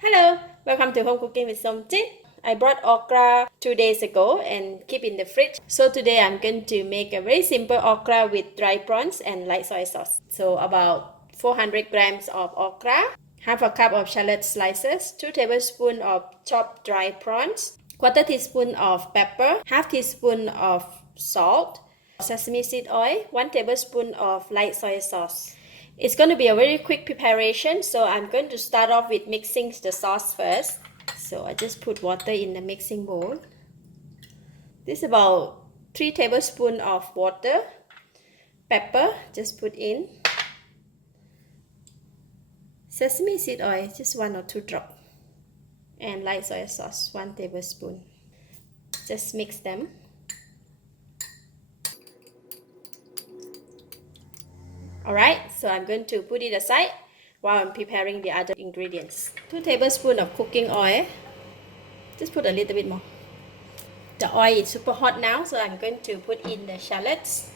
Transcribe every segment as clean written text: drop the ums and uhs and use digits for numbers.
Hello, welcome to Home Cooking with Somjit. I brought okra 2 days ago and keep in the fridge. So today I'm going to make a very simple okra with dry prawns and light soy sauce. So about 400 grams of okra, half a cup of shallot slices, 2 tablespoons of chopped dry prawns, quarter teaspoon of pepper, half teaspoon of salt, sesame seed oil, 1 tablespoon of light soy sauce. It's going to be a very quick preparation, so I'm going to start off with mixing the sauce first. So I just put water in the mixing bowl. This is about 3 tablespoons of water. Pepper, just put in. Sesame seed oil, just 1 or 2 drops. And light soy sauce, 1 tablespoon. Just mix them. Alright, so I'm going to put it aside while I'm preparing the other ingredients. 2 tablespoons of cooking oil. Just put a little bit more. The oil is super hot now, so I'm going to put in the shallots.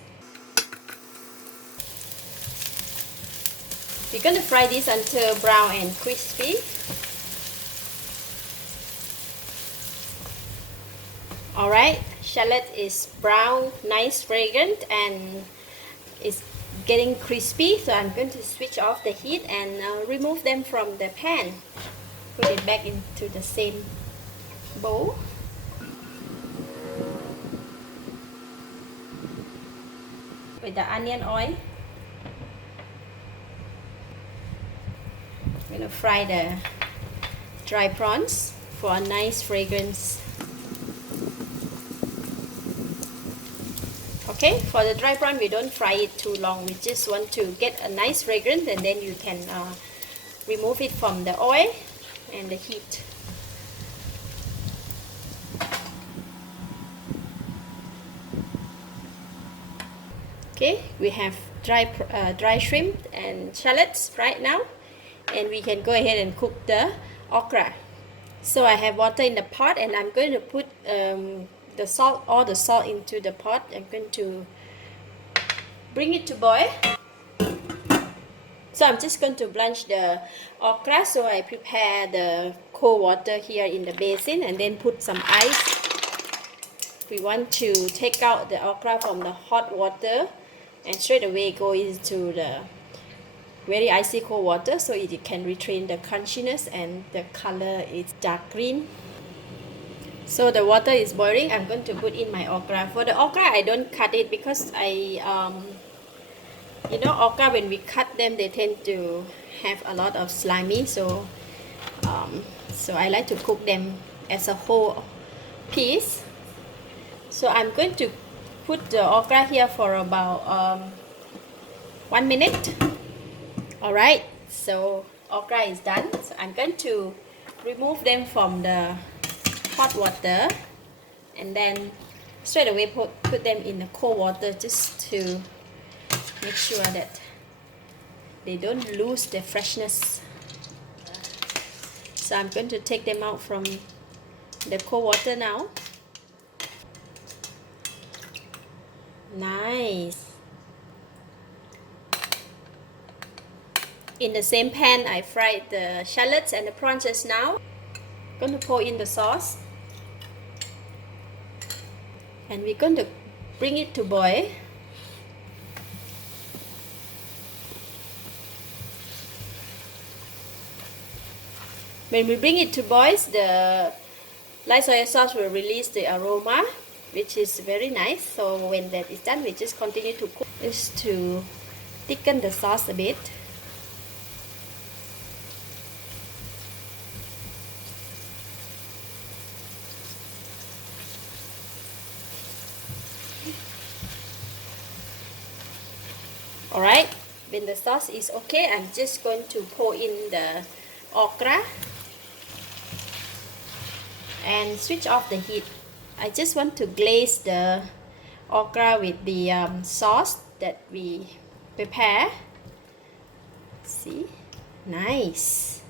We're going to fry this until brown and crispy. Alright, shallot is brown, nice, fragrant, and it's getting crispy, so I'm going to switch off the heat and remove them from the pan. Put it back into the same bowl. With the onion oil, I'm going to fry the dry prawns for a nice fragrance. Okay, for the dry prawn, we don't fry it too long. We just want to get a nice fragrance, and then you can remove it from the oil and the heat. Okay, we have dry shrimp and shallots right now, and we can go ahead and cook the okra. So I have water in the pot, and I'm going to put all the salt into the pot. I'm going to bring it to boil. So I'm just going to blanch the okra. So I prepare the cold water here in the basin and then put some ice. We want to take out the okra from the hot water and straight away go into the very icy cold water so it can retain the crunchiness, and the color is dark green. So the water is boiling. I'm going to put in my okra. For the okra, I don't cut it because okra, when we cut them, they tend to have a lot of slimy. So I like to cook them as a whole piece. So I'm going to put the okra here for about 1 minute. Alright, so okra is done. So I'm going to remove them from the hot water and then straight away put them in the cold water just to make sure that they don't lose their freshness. So I'm going to take them out from the cold water now. Nice. In the same pan, I fried the shallots and the prawns just now. I'm going to pour in the sauce. And we're going to bring it to boil. When we bring it to boil, the light soy sauce will release the aroma, which is very nice. So when that is done, we just continue to cook this to thicken the sauce a bit. Alright, when the sauce is okay, I'm just going to pour in the okra and switch off the heat. I just want to glaze the okra with the sauce that we prepare. See, nice.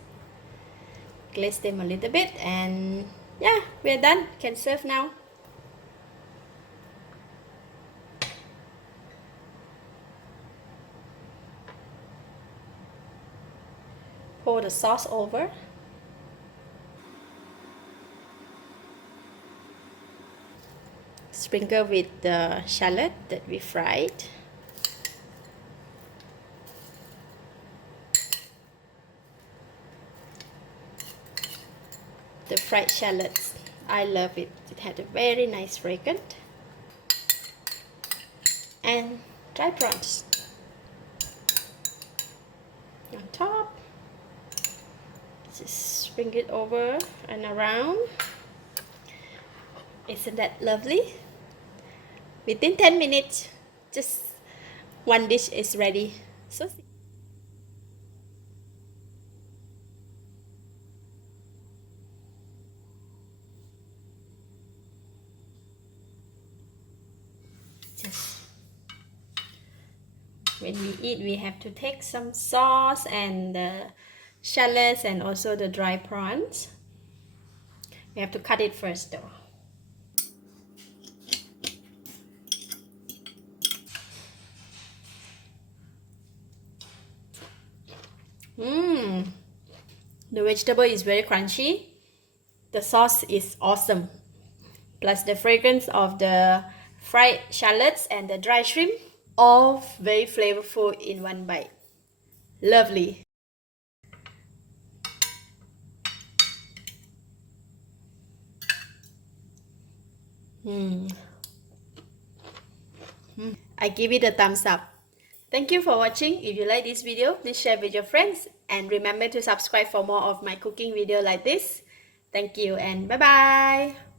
Glaze them a little bit, and yeah, we're done. Can serve now. Pour the sauce over. sprinkle with the shallot that we fried. The fried shallots, I love it. It had a very nice fragrance. And dry prawns on top. Just bring it over and around. Isn't that lovely? Within 10 minutes, just one dish is ready. So just when we eat, we have to take some sauce and the shallots and also the dry prawns. We have to cut it first though. The vegetable is very crunchy. The sauce is awesome. Plus the fragrance of the fried shallots and the dry shrimp, all very flavorful in one bite. Lovely. I give it a thumbs up. Thank you for watching. If you like this video, please share with your friends and remember to subscribe for more of my cooking video like this. Thank you and bye bye.